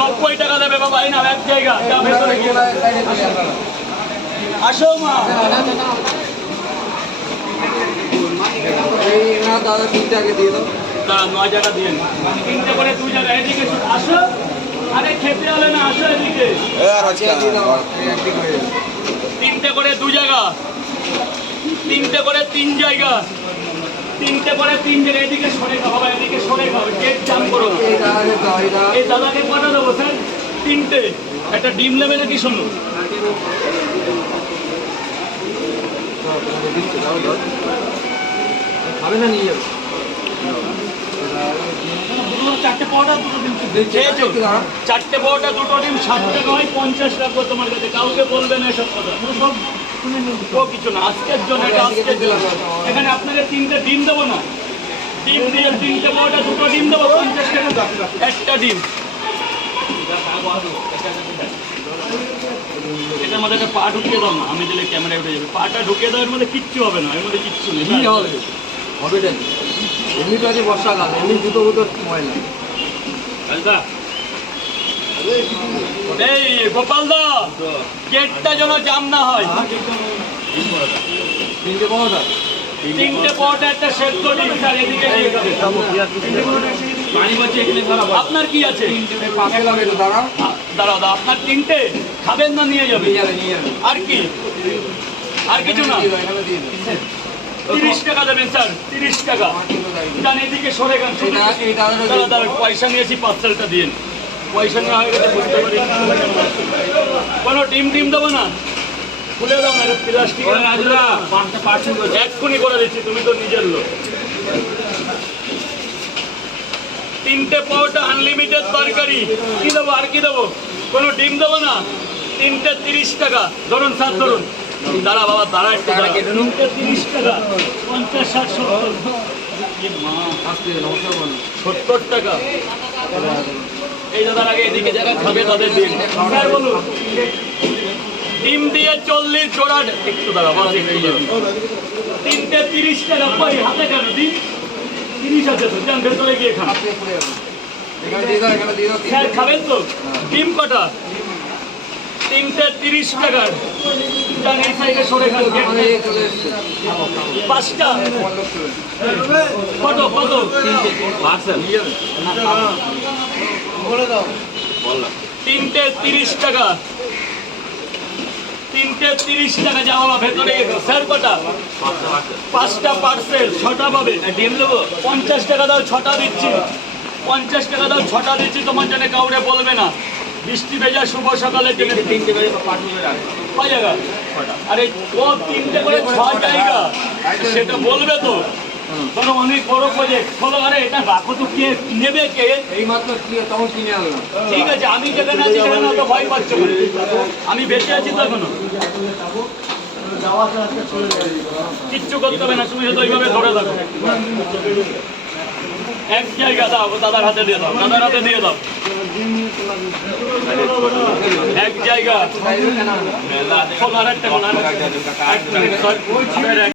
90 টাকা দেবে বাবা, এই না এক জায়গা আসো মা। দাদা 3 টাকা দিয়ে দাও, দাঁড়া 9 টাকা দিয়ে 3টে করে 2 জায়গা এদিকে আসো। আরে খেতে হলে না, আসো এদিকে। 3টে করে 2 জায়গা, 3টে করে 3 জায়গা, 3টে করে 3 জায়গা। এদিকে সরে খাও বাবা, এদিকে সরে খাও, গেট জাম করো। এই দাদাকে কটা দেবো স্যার? 3টে। একটা ডিম নেবে নাকি? শোনো, খাবে না নিয়ে যাবে। 4টে পাওয়াটা 2টো ডিম খেয়েছো? 4টে পাওয়াটা 2টো ডিম 60 টাকা হয়, 50 রাখবো তোমার কাছে। কাউকে বলবে না এসব কথা, সব কিছু না। আজকের জন্য এটা, আজকের জন্য। এখানে আপনাকে 3টে ডিম দেবো না, ডিম দিয়ে 3টে পাওয়াটা 2টো ডিম দেবো 50 টাকা একটা ডিম। এটার মধ্যে একটা পা ঢুকিয়ে দাও না, আমি দিলে ক্যামেরায় উঠে যাবে। পাটা ঢুকিয়ে দাও, এর মধ্যে কিচ্ছু হবে না, এর মধ্যে কিচ্ছু নেই। হবে না, এমনি তো আছে বর্ষাকাল, এমনি জুতো ময়লা। এই গোপাল দা, গেটটা যেন জাম না হয়। 3টে পাওয়াটা 3টে পাওয়াটা একটা সেদ্ধ ডিম স্যার, এদিকে দিয়ে যাবে। আপনার কি আছে? পাশে লাগে তো, দাঁড়াও দাঁড়াও দাঁড়াও, আপনার 3টে খাবেন না? নিয়ে যাবে। আর কি? আর কিছু না? 30 টাকা দেবেন স্যার, 30 টাকা। জান এদিকে সরে গেন। দাঁড়া দাঁড়া, পয়সা নিয়েছি, পার্সেলটা দিন। পয়সা নেওয়া হয়ে গেছে, বুঝতে পারি। কোনো ডিম টিম দেবো না, খুলে দাও না, প্লাস্টিক এক্ষুনি করে দিচ্ছি, তুমি তো নিজের লোক। 3টে পাওয়াটা আনলিমিটেড তরকারি। কি দেবো? আর কি দেবো? কোনো ডিম দেবো না। 3টে 30 টাকা ধরুন স্যার, ধরুন। দাঁড়া বাবা, দাঁড়া একটু, দাঁড়া। 3টে 30 টাকা, 50 60 70 টাকা। এই দাদার আগে এদিকে যারা খাবে তাদের দিন। স্যার বলুন। ডিম দিয়ে 40 জোড়া। একটু দাঁড়া বাস, একটু দাঁড়া। 3টে 30 টাকা। কই হাতে কেন ডিম? 30 আছে তো, যান ভেতরে গিয়ে খান। স্যার খাবেন তো? ডিম কটা? 3টে 30 টাকার। যান এই সাইডে সরে খান। 5টা কত? কত? 3টে 30 টাকা, 3টে 30 টাকা। যা বাবা ভেতরে গিয়ে খাও। স্যার কটা? 5টা পার্সেল, 6টা পাবে। ডিম দেবো? 50 টাকা দাও, 6টা দিচ্ছি। 50 টাকা দাও, 6টা দিচ্ছি। তোমার জন্য কাউরে বলবে না। বৃষ্টি ভেজা শুভ সকালের জন্য 3টে করে 5 জায়গা। আরে ও 3টে করে 6 জায়গা, সেটা বলবে তো। কোনো অনেক বড় প্রজেক্ট হলো। আরে এটা রাখো তো, কে নেবে? কে? এই মাত্র তখন কিনে আনলাম। ঠিক আছে, আমি যেখানে আছি সেখানে তো ভয় পাচ্ছ। আমি বেঁচে আছি তো এখনো, কিচ্ছু করতে হবে না। তুমি শুধু ওইভাবে ধরে থাকো। এক জায়গা দাও, দাদার হাতে দিয়ে দাও, দাদার হাতে দিয়ে দাও। এক জায়গা। আর একটা